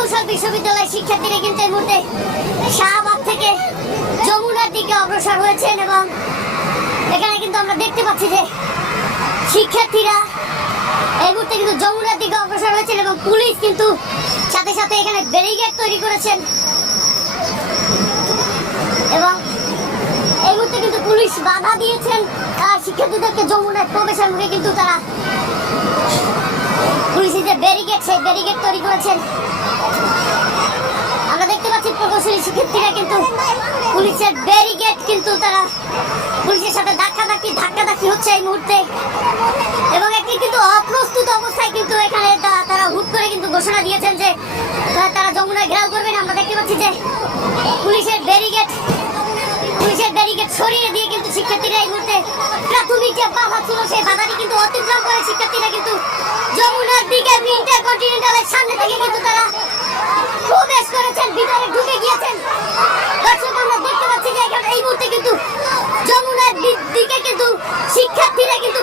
প্রকৌশল বিশ্ববিদ্যালয়ের শিক্ষার্থীরা কিন্তু এই মুহূর্তে শাহবাগ থেকে যমুনার দিকে অগ্রসর হয়েছেন এবং এখানে কিন্তু আমরা দেখতে পাচ্ছি যে শিক্ষার্থীরা এই মুহূর্তে কিন্তু যমুনার দিকে অগ্রসর হয়েছেন এবং পুলিশ কিন্তু সাথে সাথে এখানে ব্যারিগেড তৈরি করেছেন। এবং এই মুহূর্তে কিন্তু পুলিশ বাধা দিয়েছেন শিক্ষার্থীদেরকে যমুনায় প্রবেশের মুখে কিন্তু তারা ব্যারিকেড তৈরি করেছেন। আমরা দেখতে পাচ্ছি প্রকৌশলী শিক্ষার্থীরা কিন্তু পুলিশের ব্যারিকেড কিন্তু তারা পুলিশের সাথে ধাক্কাধাক্কি ধাক্কাধাক্কি হচ্ছে এই মুহূর্তে। এবং একটি কিন্তু অপ্রস্তুত অবস্থায় কিন্তু এখানে তারা হুট করে কিন্তু ঘোষণা দিয়েছেন যে তারা যমুনায় ঘেরাও করবেন। আমরা দেখতে পাচ্ছি যে পুলিশের ব্যারিকেড পুলিশের ব্যারিকেড সরিয়ে দিয়ে কিন্তু শিক্ষার্থীরা এই মুহূর্তে প্রাথমিক যে শিক্ষার্থীরা, কিন্তু ইন্টার কন্টিনেন্টালের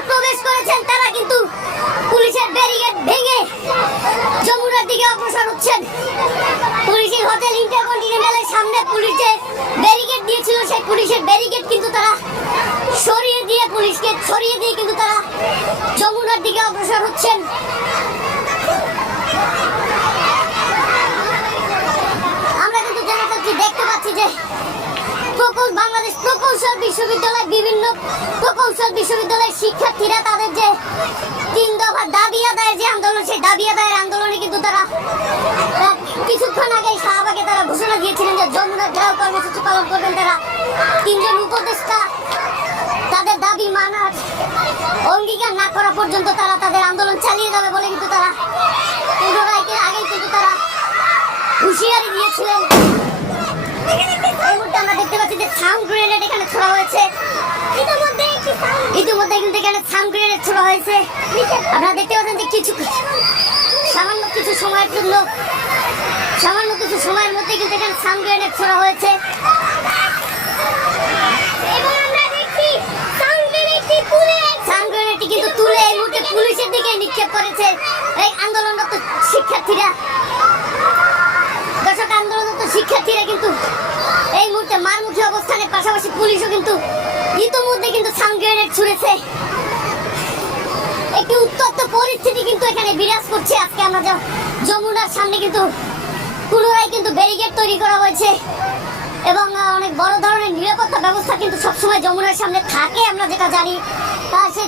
প্রবেশ করেছেন, তারা কিন্তু পুলিশের ব্যারিকেড ভেঙে যমুনার দিকে অগ্রসর হচ্ছেন। পুলিশের হোটেল ইন্টারকন্টিনেন্টালের সামনে পুলিশ যে দিয়েছিল, সেই পুলিশের ব্যারিকেড কিন্তু তারা পুলিশকে সরিয়ে দিয়ে কিন্তু তারা যমুনার দিকে অগ্রসর হচ্ছেন। আমরা কিন্তু জানা যাচ্ছি দেখতে পাচ্ছি যে বাংলাদেশ প্রকৌশল বিশ্ববিদ্যালয়, বিভিন্ন প্রকৌশল বিশ্ববিদ্যালয়ের শিক্ষার্থীরা তাদের যে তিন দফা দাবি আদায়ের যে আন্দোলন, সেই দাবি আদায়ের আন্দোলনে কিন্তু তারা কিছুক্ষণ আগে শাহবাগে তারা ঘোষণা দিয়েছিলেন যে যমুনা ঘেরাও কর্মসূচি পালন করবেন তারা। তিনজন উপদেষ্টা মানার অঙ্গীকার না করা পর্যন্ত তারা তাদের আন্দোলন চালিয়ে যাবে বলে কিন্তু তারা পুনরায় আগেই কিন্তু তারা হুঁশিয়ারি দিয়েছিলেন। এই মুহূর্তে আমরা দেখতে পাচ্ছি যে সাউন্ড গ্রেনেড এখানে ছোড়া হয়েছে। ইতিমধ্যে কিন্তু এখানে সাউন্ড গ্রেনেড ছোড়া হয়েছে। আপনারা দেখতে পাচ্ছেন যে কিছু সামান্য কিছু সময়ের জন্য, সামান্য কিছু সময়ের মধ্যে কিন্তু এখানে সাউন্ড গ্রেনেড ছোড়া হয়েছে। নিক্ষেপ করেছে। এই আন্দোলনরত শিক্ষার্থীরা, দর্শক, আন্দোলনরত শিক্ষার্থীরা কিন্তু এই মুহূর্তে মারমুখী অবস্থানের পাশাপাশি পুলিশও কিন্তু ইতোমধ্যে কিন্তু সাউন্ড গ্রেনেড ছুড়েছে। একটি উত্তপ্ত পরিস্থিতি কিন্তু এখানে বিরাজ করছে। আজকে আমরা যমুনার সামনে কিন্তু পুনরায় কিন্তু ব্যারিকেড তৈরি করা হয়েছে এবং অনেক বড় ধরনের নিরাপত্তা ব্যবস্থা কিন্তু সবসময় যমুনার সামনে থাকে, আমরা যেটা জানি। সে